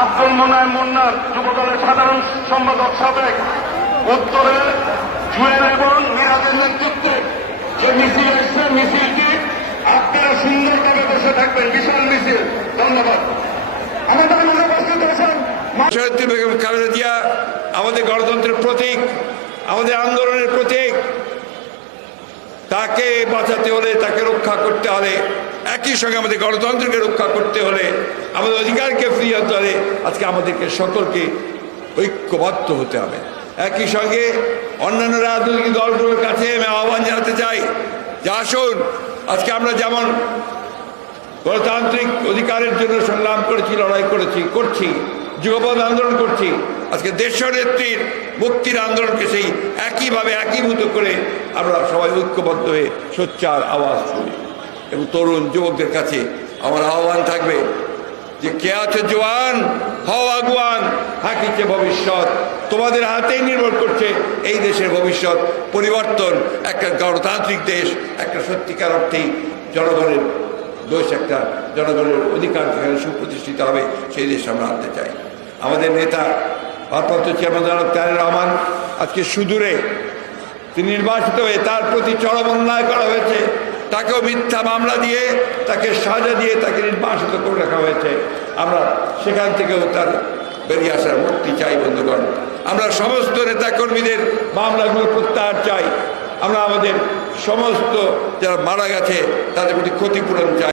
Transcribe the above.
আব্দুল মোনায় মুন্নার যুবদলের সাধারণ সম্পাদক সাবেক উত্তরে জুয়েল এবং মিরাজের নেতৃত্বে যে মিছিল আপনারা সুন্দরভাবে বসে থাকবেন বিশাল মিছিল ধন্যবাদ আমাদের বেগম খালেদা জিয়া আমাদের গণতন্ত্রের প্রতীক আমাদের আন্দোলনের প্রতীক, তাকে বাঁচাতে হলে, তাকে রক্ষা করতে হলে একই সঙ্গে আমাদের গণতন্ত্রকে রক্ষা করতে হলে আমাদের অধিকারকে ফিরিয়ে আনতে হলে আজকে আমাদেরকে সকলকে ঐক্যবদ্ধ হতে হবে। একই সঙ্গে অন্যান্য রাজনৈতিক দলগুলোর কাছে আমি আহ্বান জানাতে চাই যে আসুন, আজকে আমরা যেমন গণতান্ত্রিক অধিকারের জন্য সংগ্রাম করেছি, লড়াই করেছি, করছি যুগপথ আন্দোলন করছি, আজকে দেশ নেত্রীর মুক্তির আন্দোলনকে সেই একইভাবে একীভূত করে আমরা সবাই ঐক্যবদ্ধ হয়ে সোচ্চার আওয়াজ শুনি এবং তরুণ যুবকদের কাছে আমার আহ্বান থাকবে যে কে আছে জোয়ান, হও আগুয়ান, হাকিছে ভবিষ্যৎ। তোমাদের হাতেই নির্ভর করছে এই দেশের ভবিষ্যৎ, পরিবর্তন, একটা গণতান্ত্রিক দেশ, একটা সত্যিকার অর্থেই জনগণের দেশ একটা জনগণের অধিকার যেখানে সুপ্রতিষ্ঠিত হবে, সেই দেশ আমরা আনতে চাই। আমাদের নেতা, ভারপ্রাপ্ত চেয়ারম্যান জনাব তারেক রহমান আজকে সুদূরে তিনি নির্বাচিত হয়ে তার প্রতি চরম অন্যায় করা হয়েছে। তাকেও মিথ্যা মামলা দিয়ে, তাকে সাজা দিয়ে তাকে নির্বাসিত করে রাখা হয়েছে। আমরা সেখান থেকেও তার বেরিয়ে আসার মুক্তি চাই, বন্ধুগণ। আমরা সমস্ত নেতাকর্মীদের মামলাগুলো প্রত্যাহার চাই। আমরা আমাদের সমস্ত যারা মারা গেছে, তাদের প্রতি ক্ষতিপূরণ চাই।